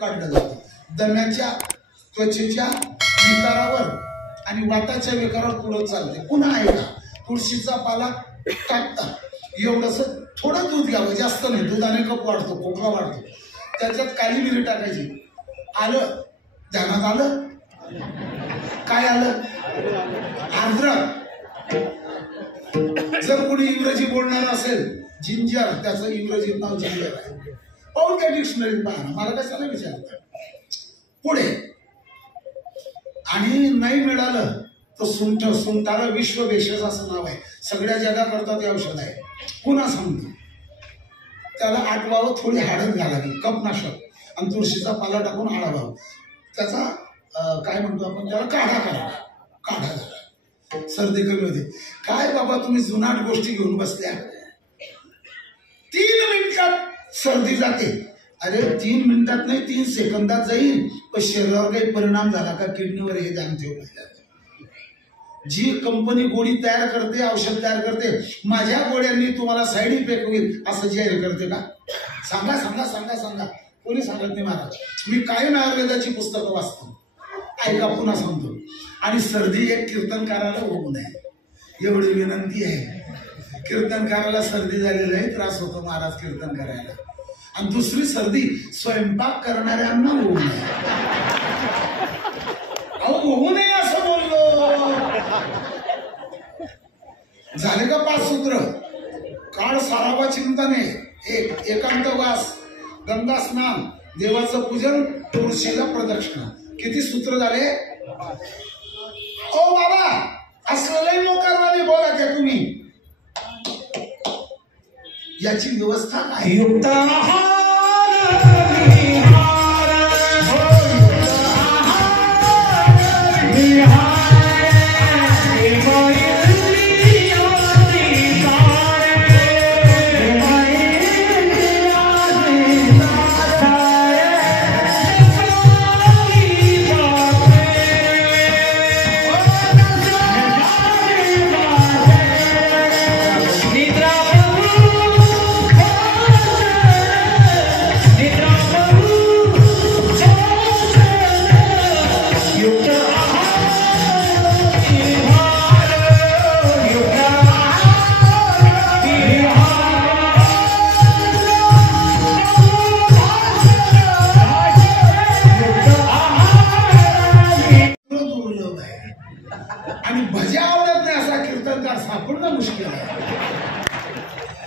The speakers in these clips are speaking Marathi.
काढलं जातं दम्याच्या त्वचेच्या विकारावर आणि वाताच्या विकारावर पुढे चालते। पुन्हा आहे का तुळशीचा पाला टाकतात एवढंस थोडं दूध घ्यावं जास्त नाही, दुधाने कप वाढतो खोकला वाढतो, त्याच्यात काली मिरी टाकायची। आलं ध्यानात आलं काय आलं अद्रक। जर कोणी इंग्रजी बोलणार असेल जिंजर त्याचं इंग्रजीत नाव जिंजर आहे, पाहून त्या डिक्शनरीत पहा मला कशाला विचारतात। पुढे आणि नाही मिळालं तर सुंठ, सुंठाला विश्व भेषज असं नाव आहे, सगळ्या जगाकरता ते औषध आहे। पुन्हा सांगतो त्याला आटवावं, थोडी हळद घालावी कपनाशक आणि तुळशीचा पाला टाकून आळावावं, त्याचा काय म्हणतो आपण त्याला काढा करावा, काढा झाला सर्दी कमी होते। काय बाबा तुम्ही जुनाट गोष्टी घेऊन बसल्या, 3 मिनिटात सर्दी जाते। अरे 3 मिनिटात नाही 3 सेकंदात जाईल, पण शरीरावर काही परिणाम झाला का किडनीवर हे ध्यान ठेवलं। जी कंपनी गोळी तयार करते औषध तयार करते माझ्या गोळ्यांनी तुम्हाला साईड इफेक्ट होईल असं जाहीर करते का? सांगा सांगा सांगा सांगा, कोणी सांगत नाही महाराज। मी कायम आयुर्वेदाची पुस्तकं वाचतो, ऐका पुन्हा सांगतो। आणि सर्दी एक कीर्तनकाराला होऊ नये एवढी विनंती आहे। कीर्तनकाराला सर्दी झालेला आहे, त्रास होतो महाराज कीर्तन करायला। आणि दुसरी सर्दी स्वयंपाक करणाऱ्यांना होऊ नये, अहो होऊ नये असं बोललो। झाले का 5 सूत्र? काळ सारावा चिंतने, एकांतवास, गंगा स्नान, देवाचं पूजन, तुळशीला प्रदक्षिणा, किती सूत्र झाले? ओ बाबा असलेलं मोकारवाणी बोला त्या तुम्ही, याची व्यवस्था काय? युक्त सापडणं मुश्किल आहे।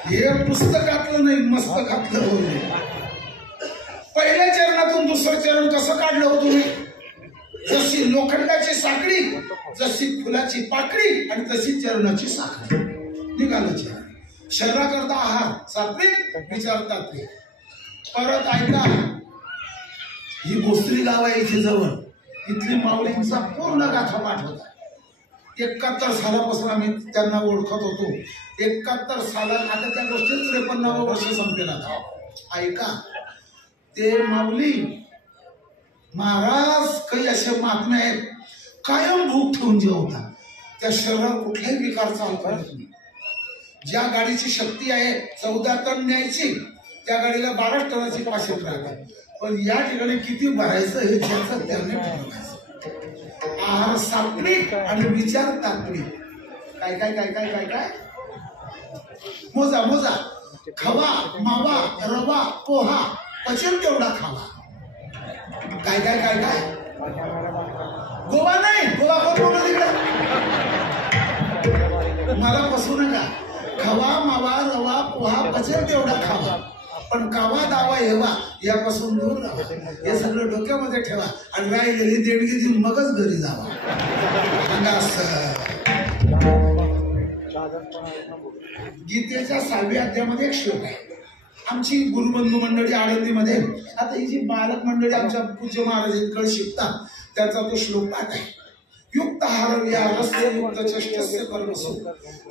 हे पुस्तकातलं नाही मस्तकातलं होईल। पहिल्या चरणातून दुसरं चरण कसं काढलं हो तुम्ही? जशी लोखंडाची साखळी, जशी फुलाची पाकळी आणि तशी चरणाची साखळी निघालं चरण। शरीराकरता आहार सात्विक, विचार तात्विक। परत ऐका, ही भोसरी गाव आहे इथे जवळ, इथली माऊलींचा पूर्ण गाथा पाठ होता। 71 सालापासून आम्ही त्यांना ओळखत होतो। 71 सालात आता त्या गोष्टीत 53 वर्ष संपेल आता। ऐका, ते माऊली महाराज काही असे महात्मे आहेत, कायम भूक ठेवून जेवतात, त्या शरीरावर कुठलाही विकार चालू करत नाही। ज्या गाडीची शक्ती आहे 14 टन न्यायची, त्या गाडीला 12 टनाची पाशिट राहते, पण या ठिकाणी किती भरायचं हे त्याचं त्याने ठरवायचं। आहार सात्विक आणि विचार तात्विक। काय काय काय काय काय काय मोजा मोजा, खवा मावा रवा पोहा पचन तेवढा खावा। काय काय काय काय गोवा नाही, गोवा कोण बोलतो तिकडे? मला फसू नका। खवा मावा रवा पोहा पचन तेवढा खावा, पण कावा दावा हेवा यापासून दूर राहा। हे सगळं डोक्यामध्ये ठेवा आणि राहिलेली देणगी देऊन मगच घरी जावा। गीतेच्या 6व्या अध्यायामध्ये एक श्लोक आहे। आमची गुरुबंधू मंडळी आळंदीमध्ये, आता ही जी बालक मंडळी आमच्या पूज्य महाराज कळ शिकतात, त्याचा तो श्लोक पाठ आहे। युक्त हारव्या रस्य युक्त चष्टस्य कर्मसु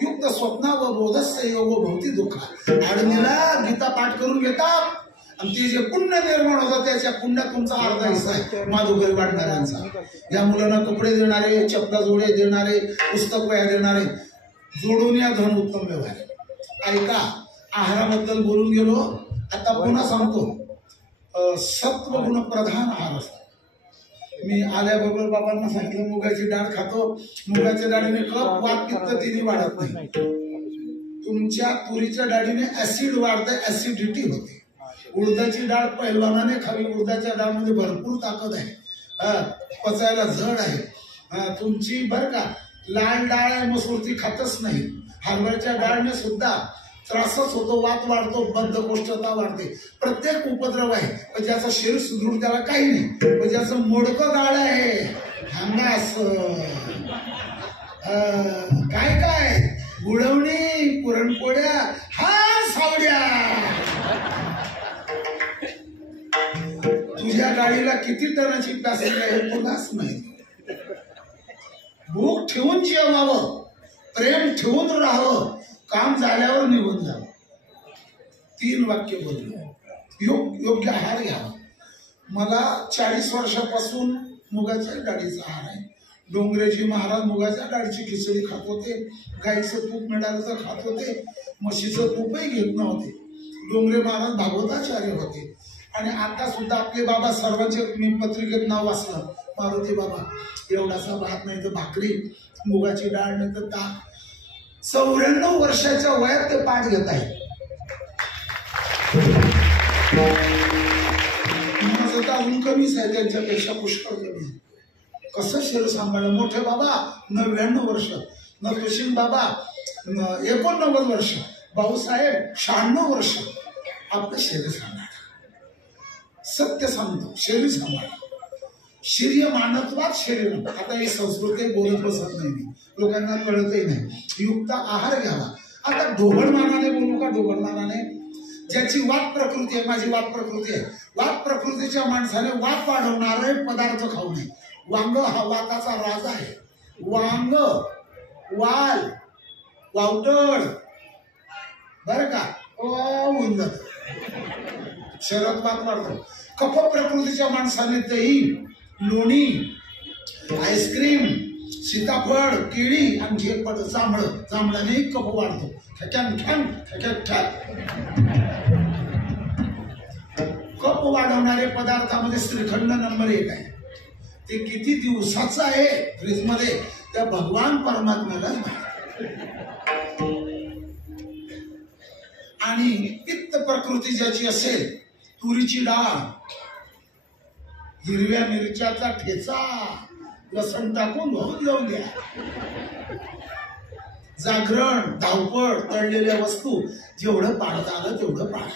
युक्त स्वप्ना व बोधस्य योग भवती दुःख। आळंदीला गीता पाठ करून घेतात आणि ते जे पुण्य निर्माण होतं त्याच्या पुण्यात तुमचा अर्धा हिस्सा आहे माधुकर वाटणाऱ्यांचा। या मुलांना कपडे देणारे, चपला जोडे देणारे, पुस्तक वह्या देणारे, जोडून या धन उत्तम व्यवहार। ऐका, आहाराबद्दल बोलून गेलो, आता पुन्हा सांगतो। सत्वगुण प्रधान आहार असतो. मी आल्याबरोबर बाबांना सांगितलं मुगाची डाळ खातो, मुगाच्या डाळीने कफ वात पित्त तिन्ही वाढत नाही. तुमच्या तुरीच्या डाळीने ऍसिड वाढते, ऍसिडिटी होते. उडदाची डाळ पहिलवानाने खावी. उडदाच्या डाळमध्ये भरपूर ताकद आहे, पचायला जड आहे. तुमची बरं का लाल डाळ आहे मसूर ती खातच नाही. हरभऱ्याच्या डाळने सुद्धा त्रासच होतो, वात वाढतो, बद्धकोष्ठता वाढते. प्रत्येक उपद्रव आहे, पण ज्याचं शरीर सुदृढ त्याला काही नाही. पण ज्याचं मोडकं डाळ आहे हंगास काय काय गुळवणी पुरणपोळ्या हा सावड्या. तुझ्या गाडीला किती टनाची पॅसेंजर आहे तुलाच माहिती. भूक ठेवून जेवावं, प्रेम ठेवून राहावं, काम झाल्यावर निघून जावं. 3 वाक्य बोललो. योग्य आहार घ्यावा. मला 40 वर्षापासून मुगाच्या डाळीचा आहार आहे. डोंगरेजी महाराज मुगाच्या डाळीची खिचडी खात होते. गाईचं तूप मिळालं तर खात होते. म्हशीचं तूपही घेत नव्हते. डोंगरे महाराज भागवताचार्य होते. आणि आता सुद्धा आपले बाबा सर्वांचे मी पत्रिकेत नाव वाचलं. मारुती बाबा एवढासा भात नाही तर भाकरी, मुगाची डाळ नाही तर ताक. 94 वर्षाच्या वयात ते पाठ घेत आहे. माझं तर अजून कमीच आहे, त्यांच्यापेक्षा पुष्कळ कमी आहे. कसं शरीर सांभाळलं. मोठे बाबा 99 वर्ष, नरसिंह बाबा 89 वर्ष, भाऊसाहेब 96 वर्ष. आपलं शरीर सांभाळ. सत्य सांगतो, शरीर सांभाळ. शरीर मानत्वात शरीर. आता ही संस्कृती बोलत बसत नाही मी, लोकांना कळतही नाही. युक्त आहार घ्यावा. आता ढोबळमानाने बोलू का? ढोबळमानाने ज्याची वात प्रकृती आहे, माझी वात प्रकृती आहे, वात प्रकृतीच्या माणसाने वात वाढवणारे पदार्थ खाऊ नये. वांग हा वाताचा राजा आहे. वांग, वाल, वावटळ बरं का होऊन जात. शरीरात वात वाढतो. कफ प्रकृतीच्या माणसाने दही, लोणी, आईस्क्रीम, सीताफळ, केळी आणि हे पड जांभळाने कफ वाढतो. कफ वाढवणारे पदार्थामध्ये श्रीखंड नंबर 1 आहे. ते किती दिवसाचं आहे फ्रीज मध्ये त्या भगवान परमात्म्याला माहिती. आणि पित्त प्रकृती ज्याची असेल, तुरीची डाळ, हिरव्या मिरच्याचा ठेचा, लसण टाकून धुवून जाऊन द्या. जागरण, धावपळ, तळलेल्या वस्तू जेवढं पाळता आलं तेवढं पाळा.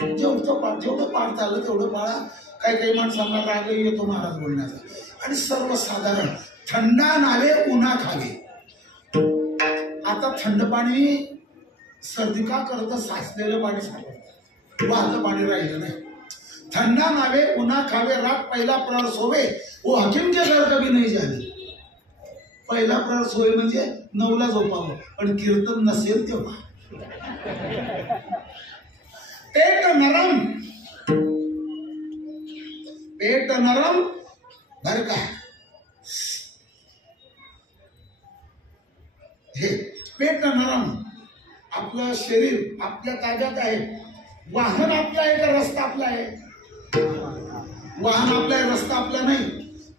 जेवढं पाळता आलं तेवढं पाळा. काही काही माणसांना रागही येतो महाराज बोलण्याचा. आणि सर्वसाधारण थंडा नावे उन्हा खावे. आता थंड पाणी सर्दी का करतं? साचलेलं पाणी सापडतं, वाहतं पाणी राहिलं नाही. थंडा नावे उन्हा खावे, रात पहिला प्रहर सोवे, वो हकीम के घर कभी नहीं जाने. पहिला प्रहर सोवे म्हणजे 9ला झोपावं, पण कीर्तन नसेल तेव्हा. पेट नरम, पेट नरम बर का. हे पेट नरम. आपलं शरीर आपल्या ताब्यात आहे. वाहन आपलं आहे का रस्ता आपला आहे? वाहन आपलं आहे, रस्ता आपला नाही.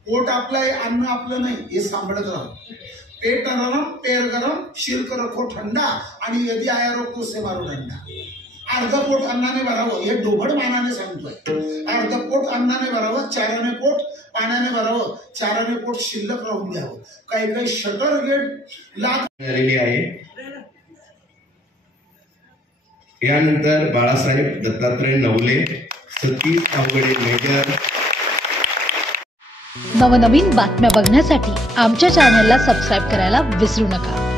पोट आपलं आहे, अन्न आपलं नाही. हे सांभाळत राहा. पेट नरम, पैर गरम, शिरक रखो ठंडा, आणि यदि आया रोग तो से मारो डंडा. अर्ध पोट अन्नाने भरावं, हे ढोबळ मानाने सांगतोय. अर्ध पोट अन्नाने भरावं, 4ने पोट पाण्याने भरावं, 4ने पोट शिल्लक राहून द्यावं. काही काही शटर गेट झालेली आहे. यानंतर बाळासाहेब दत्तात्रय नवले, सतीश अवघडे मेजर. नवनवीन बातम्या बघण्यासाठी आमच्या चॅनलला सबस्क्राईब करायला विसरू नका.